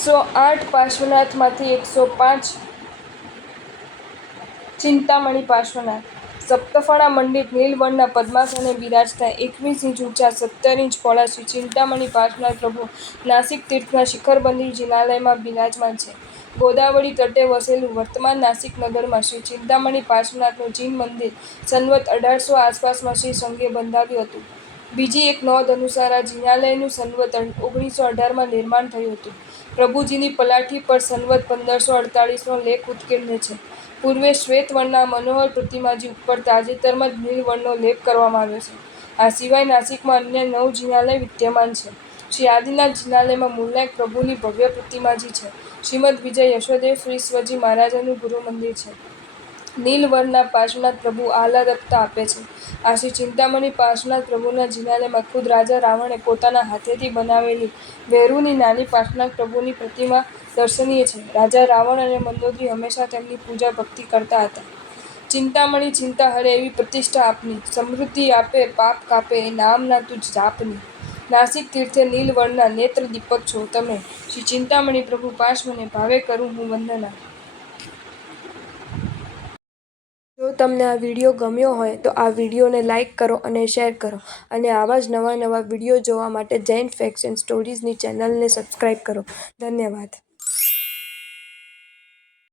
108 પાર્શ્વનાથમાંથી 105 ચિંતામણી Parshvanath. સપ્તફણા મંડિત નીલવર્ણના પદ્માસને બિરાજતા 21 inch ઊંચા 17 inch પહોળા શ્રી ચિંતામણી પાર્શ્વનાથ પ્રભુ નાસિક તીર્થના શિખરબંધી જિનાલયમાં બિરાજમાન છે. ગોદાવરી તટે વસેલું વર્તમાન નાસિક નગરમાં શ્રી ચિંતામણી પાર્શ્વનાથનું જીન મંદિર સંવત 1800 આસપાસમાં શ્રી સંઘે બંધાવ્યું હતું. બીજી એક નોંધ અનુસાર આ જિનાલયનું સંવત 1918માં નિર્માણ થયું હતું. પ્રભુજીની પલાઠી પર સંવત 1548નો લેખ ઉત્કીર્ણ છે. પૂર્વે શ્વેત વર્ણના મનોહર પ્રતિમાજી ઉપર તાજેતરમાં જ નીલ વર્ણનો લેપ કરવામાં આવ્યો છે. આ સિવાય નાસિકમાં અન્ય 9 જિનાલય વિદ્યમાન છે. શ્રી આદિનાથ જિનાલયમાં મૂળનાયક પ્રભુની ભવ્ય પ્રતિમાજી છે. શ્રીમદ વિજય યશોદેવ શ્રી શિવજી મહારાજનું ગુરુ મંદિર છે. નીલવર્ણના પાર્શ્વનાથ પ્રભુ આહલાદકતા આપે છે. આ શ્રી ચિંતામણી પાર્શ્વનાથ પ્રભુના જિનાલયમાં ખુદ રાજા રાવણે પોતાના હાથેથી બનાવેલી વેરુની નાની પાર્શ્વનાથ પ્રભુની પ્રતિમા દર્શનીય છે. રાજા રાવણ અને મંદોદરી હંમેશા તેમની પૂજા ભક્તિ કરતા હતા. ચિંતામણી ચિંતા હરે એવી પ્રતિષ્ઠા આપની, સમૃદ્ધિ આપે પાપ કાપે નામના તુજ જાપની. નાસિક તીર્થે નીલવર્ણના નેત્ર દીપક છો તમે, શ્રી ચિંતામણી પ્રભુ પાર્શ્વને ભાવે કરું હું વંદના. જો તમને આ વિડીયો ગમ્યો હોય તો આ વિડીયોને લાઇક કરો અને શેર કરો અને આવા જ નવા વિડીયો જોવા માટે જૈન ફેક્ટ્સ એન્ડ સ્ટોરીઝની ચેનલને સબસ્ક્રાઈબ કરો. ધન્યવાદ.